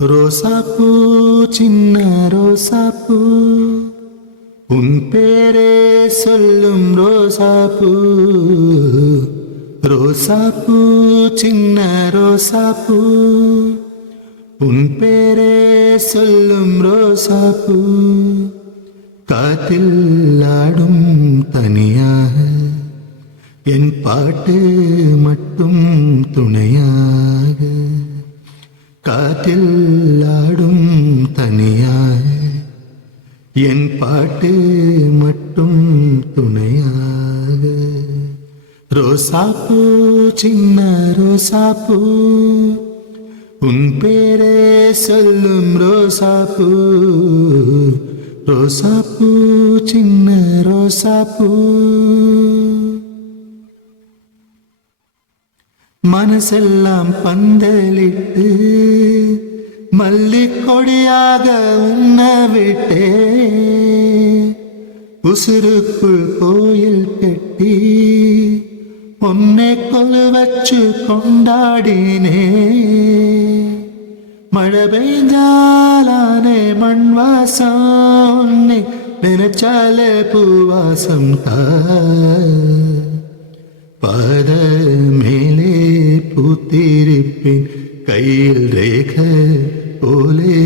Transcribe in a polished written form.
ரோசாப்பூ சின்ன ரோசாப்பூ உன் பேரே சொல்லும் ரோசாப்பூ ரோசாப்பூ சின்ன ரோசாப்பூ உன் பேரே சொல்லும் ரோசாப்பூ காத்தில் ஆடும் தனியாக என் பாட்டு மட்டும் துணையாக காத்தில் ஆடும் தனியாக என் பாட்டு மட்டும் துணையாக ரோசாப்பூ சின்ன ரோசாப்பூ உன் பேரே சொல்லும் ரோசாப்பூ ரோசாப்பூ சின்ன ரோசாப்பூ மனசெல்லாம் பந்தலிட்டு மல்லிக்கொடியாக உன்ன விட்டே உசுருக்குள் கோயில் கட்டி உன்னை கொலு வச்சு கொண்டாடினே மழை பெய்ஞ்சாலானே மண் வாசம் நினைச்சாலே பூவாசம் பாத மேலே பூத்திருப்பேன் கையில் ரேக போலே